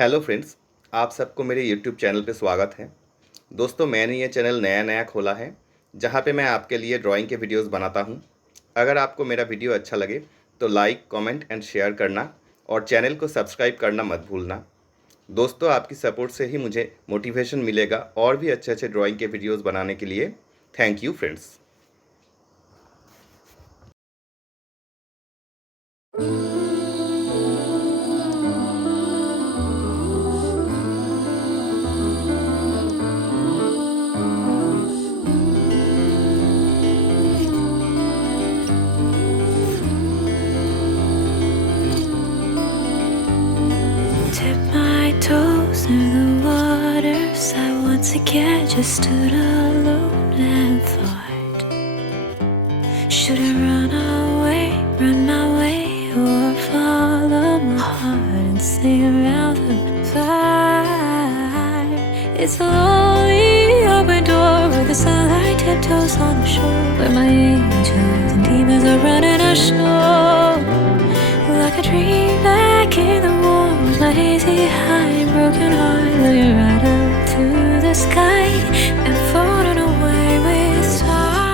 Hello friends, आप सबको मेरे यूट्यूब चैनल पे स्वागत है। दोस्तों, मैंने ये चैनल नया खोला है जहाँ पे मैं आपके लिए ड्राइंग के वीडियोस बनाता हूँ। अगर आपको मेरा वीडियो अच्छा लगे तो लाइक, कमेंट एंड शेयर करना और चैनल को सब्सक्राइब करना मत भूलना। दोस्तों, आपकी सपोर्ट से ही मुझे मोटिवेशन मिलेगा और भी अच्छे अच्छे ड्राइंग के वीडियोज़ बनाने के लिए। Thank you friends. Dip my toes in the waters. I once again just stood alone and thought, should I run away, run my way, or follow my heart and sing around the fire? It's a lonely open door where the sunlight tiptoes on the shore, where my angels and demons are running ashore. Like a dream back in the warm, my hazy high, broken heart, looking right up to the sky and floating away with time.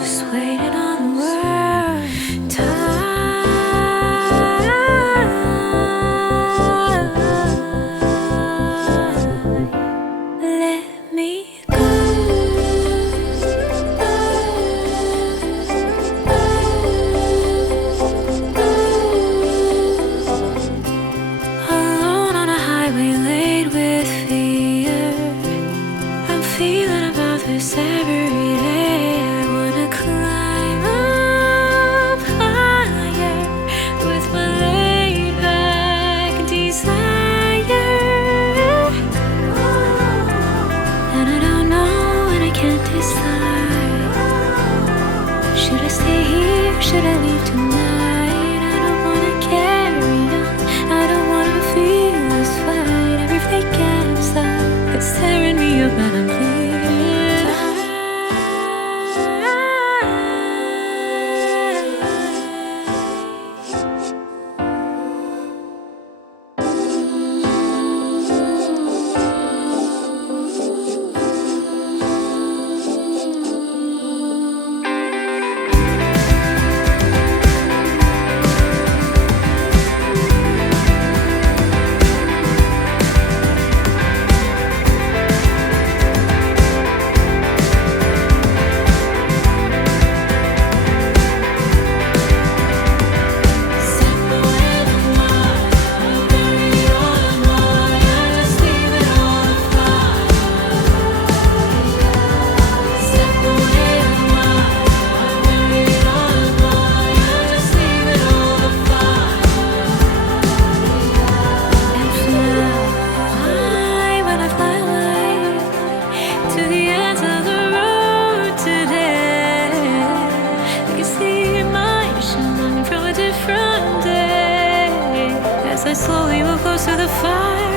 Just waiting on the word time. Let me go. Alone on a highway laid with fear, I'm feeling about this every day. I wanna climb up higher with my laid back desire. And I don't know and I can't decide. Should I stay here? Should I leave tonight? I don't wanna carry on. I don't wanna feel this fight. Every fake inside is tearing me up and I'm bleeding. I slowly move closer to the fire.